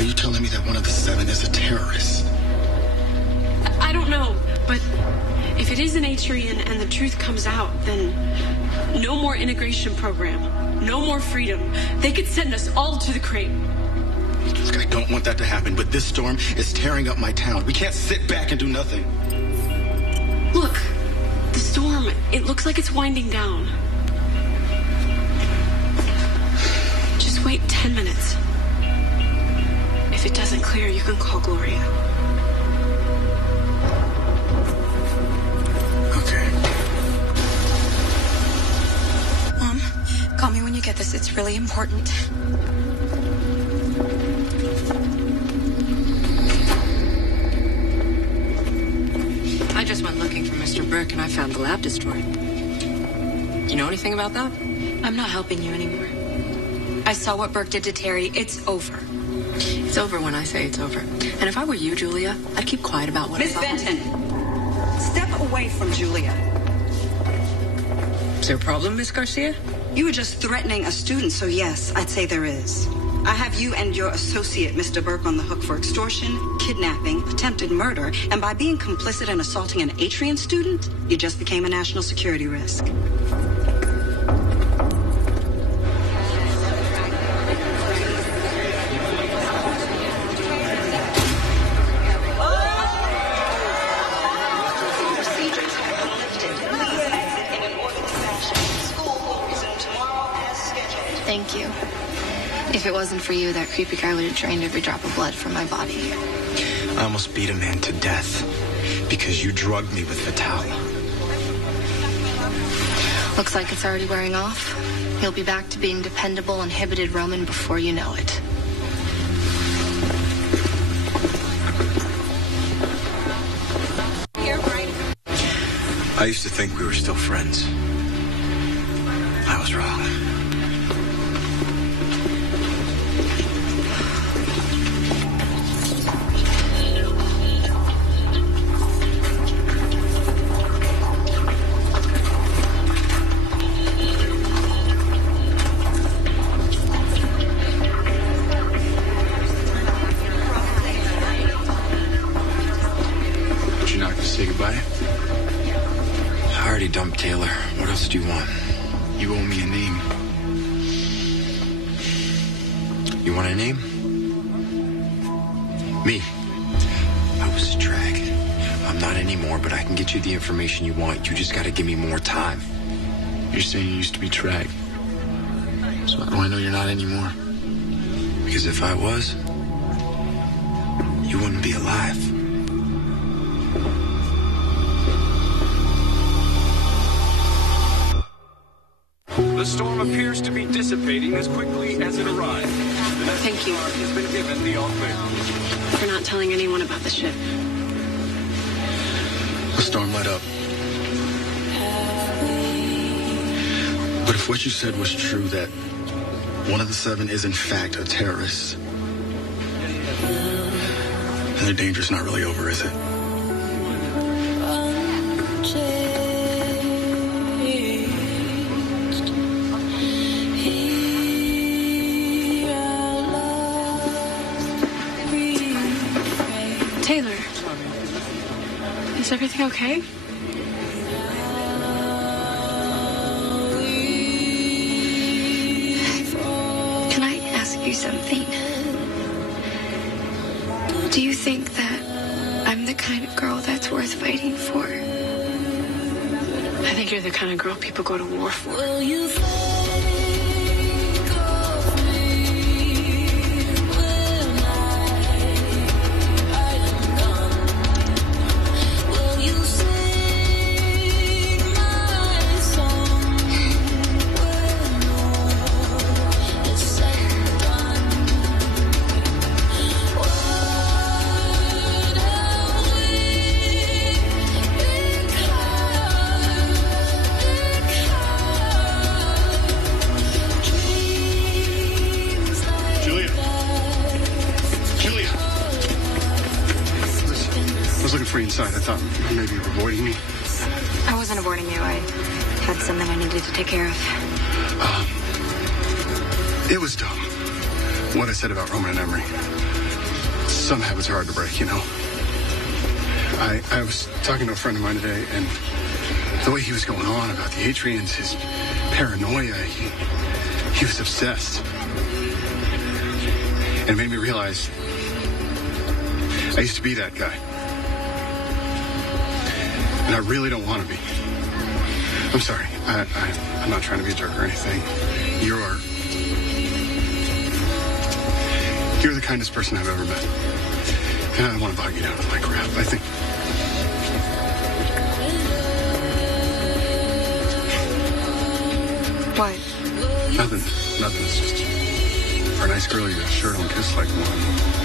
Are you telling me that one of the 7 is a terrorist? I don't know, but if it is an Atrian and the truth comes out, then no more integration program, no more freedom. They could send us all to the crate. Look, I don't want that to happen, but this storm is tearing up my town. We can't sit back and do nothing. Look, the storm, it looks like it's winding down. Just wait 10 minutes. If it doesn't clear, you can call Gloria. Okay. Mom, call me when you get this. It's really important. I just went looking for Mr. Burke and I found the lab destroyed. You know anything about that? I'm not helping you anymore. I saw what Burke did to Terry. It's over. It's over when I say it's over. And if I were you, Julia, I'd keep quiet about what Miss I thought. Benton, step away from Julia. Is there a problem, Miss Garcia? You were just threatening a student, so yes, I'd say there is. I have you and your associate, Mr. Burke, on the hook for extortion, kidnapping, attempted murder, and by being complicit in assaulting an Atrian student, you just became a national security risk. Thank you. If it wasn't for you, that creepy guy would have drained every drop of blood from my body. I almost beat a man to death because you drugged me with Vital. Looks like it's already wearing off. You'll be back to being dependable, inhibited Roman before you know it. I used to think we were still friends. I was wrong. Dump Taylor. What else do you want? You owe me a name. You want a name? Me. I was a drag. I'm not anymore, but I can get you the information you want. You just gotta give me more time. You're saying you used to be drag. So how do I know you're not anymore? Because if I was, you wouldn't be alive. The storm appears to be dissipating as quickly as it arrived. Thank you. Has been given the all clear. For not telling anyone about the ship. The storm let up. But if what you said was true, that one of the 7 is in fact a terrorist, then the danger's not really over, is it? Taylor, is everything okay? Can I ask you something? Do you think that I'm the kind of girl that's worth fighting for? I think you're the kind of girl people go to war for. Inside. I thought maybe you were avoiding me. I wasn't avoiding you. I had something I needed to take care of. It was dumb. What I said about Roman and Emery. Some habits are hard to break, you know. I was talking to a friend of mine today, and the way he was going on about the Atrians, his paranoia, he was obsessed. And it made me realize I used to be that guy. And I really don't want to be. I'm sorry. I'm not trying to be a jerk or anything. You're the kindest person I've ever met. And I don't want to bog you down with my crap. I think... What? Nothing. It's just... For a nice girl, you sure don't kiss like one.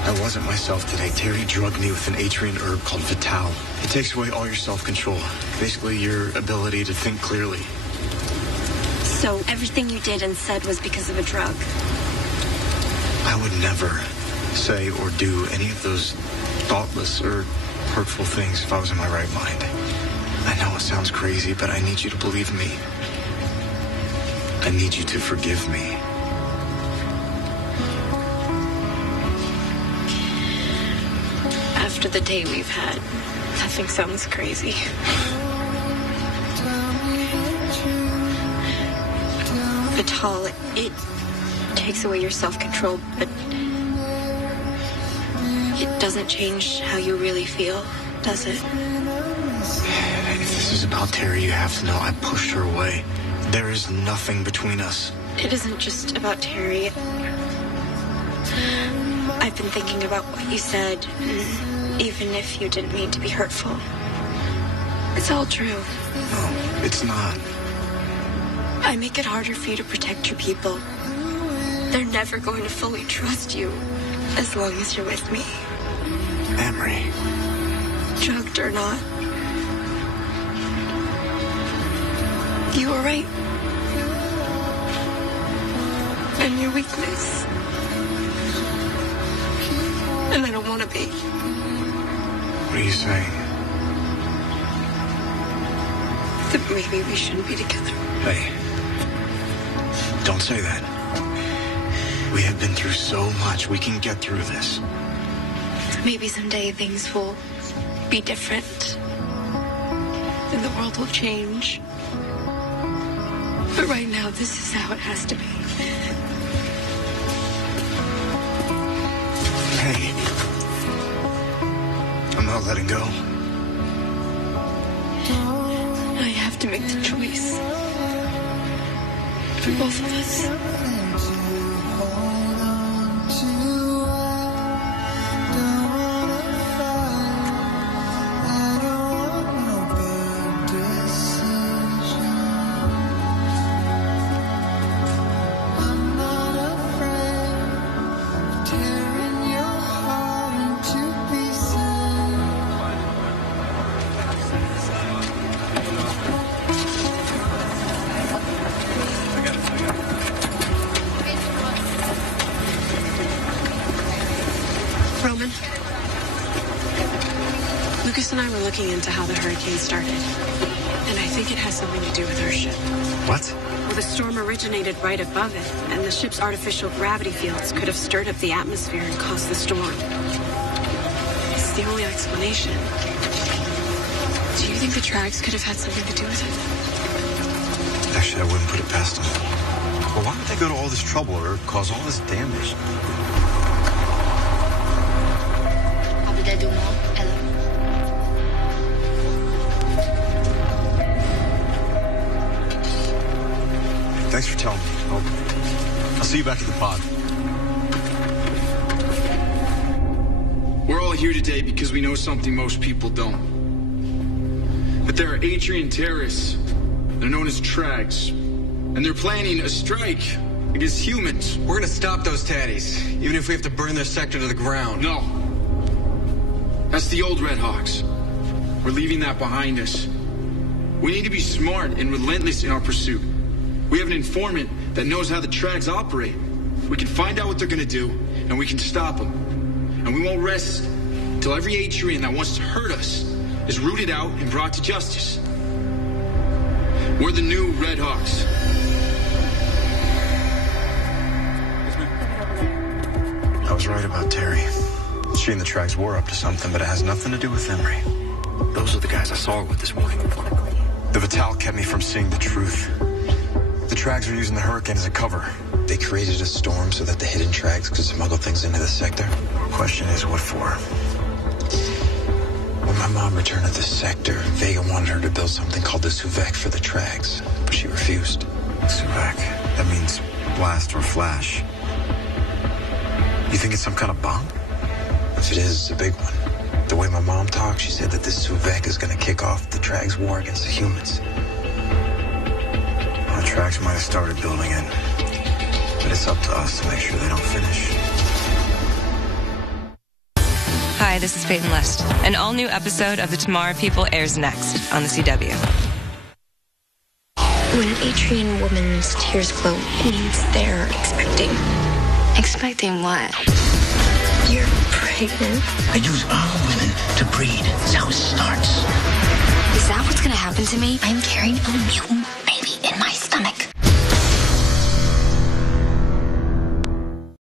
I wasn't myself today. Terry drugged me with an Atrian herb called Vital. It takes away all your self-control. Basically, your ability to think clearly. So everything you did and said was because of a drug? I would never say or do any of those thoughtless or hurtful things if I was in my right mind. I know it sounds crazy, but I need you to believe me. I need you to forgive me. After the day we've had, nothing sounds crazy. Vital, it takes away your self-control, but it doesn't change how you really feel, does it? If this is about Terry, you have to know I pushed her away. There is nothing between us. It isn't just about Terry. I've been thinking about what you said, even if you didn't mean to be hurtful. It's all true. No, it's not. I make it harder for you to protect your people. They're never going to fully trust you as long as you're with me. Emery. Drugged or not. You were right. I'm your weakness. And I don't want to be. What are you saying? That maybe we shouldn't be together. Hey, don't say that. We have been through so much. We can get through this. Maybe someday things will be different. And the world will change. But right now, this is how it has to be. Hey, I'm not letting go. I have to make the choice. For both of us. Into how the hurricane started. And I think it has something to do with our ship. What? Well, the storm originated right above it, and the ship's artificial gravity fields could have stirred up the atmosphere and caused the storm. It's the only explanation. Do you think the tracks could have had something to do with it? Actually, I wouldn't put it past them. But why would they go to all this trouble or cause all this damage? Thanks for telling me. I'll see you back at the pod. We're all here today because we know something most people don't. That there are Atrian terrorists. They're known as Trags. And they're planning a strike against humans. We're gonna stop those tatties, even if we have to burn their sector to the ground. No. That's the old Red Hawks. We're leaving that behind us. We need to be smart and relentless in our pursuit. We have an informant that knows how the Trags operate. We can find out what they're gonna do, and we can stop them. And we won't rest till every Atrian that wants to hurt us is rooted out and brought to justice. We're the new Red Hawks. I was right about Terry. She and the Trags were up to something, but it has nothing to do with Emery. Those are the guys I saw her with this morning. The Vital kept me from seeing the truth. The Trags are using the hurricane as a cover. They created a storm so that the hidden Trags could smuggle things into the sector. Question is, what for? When my mom returned to the sector, Vega wanted her to build something called the Suvek for the Trags, but she refused. Suvek? That means blast or flash. You think it's some kind of bomb? If it is, it's a big one. The way my mom talked, she said that this Suvek is going to kick off the Trags' war against the humans. Well, the Trags might have started building it, but it's up to us to make sure they don't finish. Hi, this is Peyton List. An all-new episode of The Tomorrow People airs next on the CW. When an Atrian woman's tears glow, it means they're expecting. Expecting what? You're pregnant. I use all women to breed. That's how it starts. Is that what's gonna happen to me? I'm carrying a mutant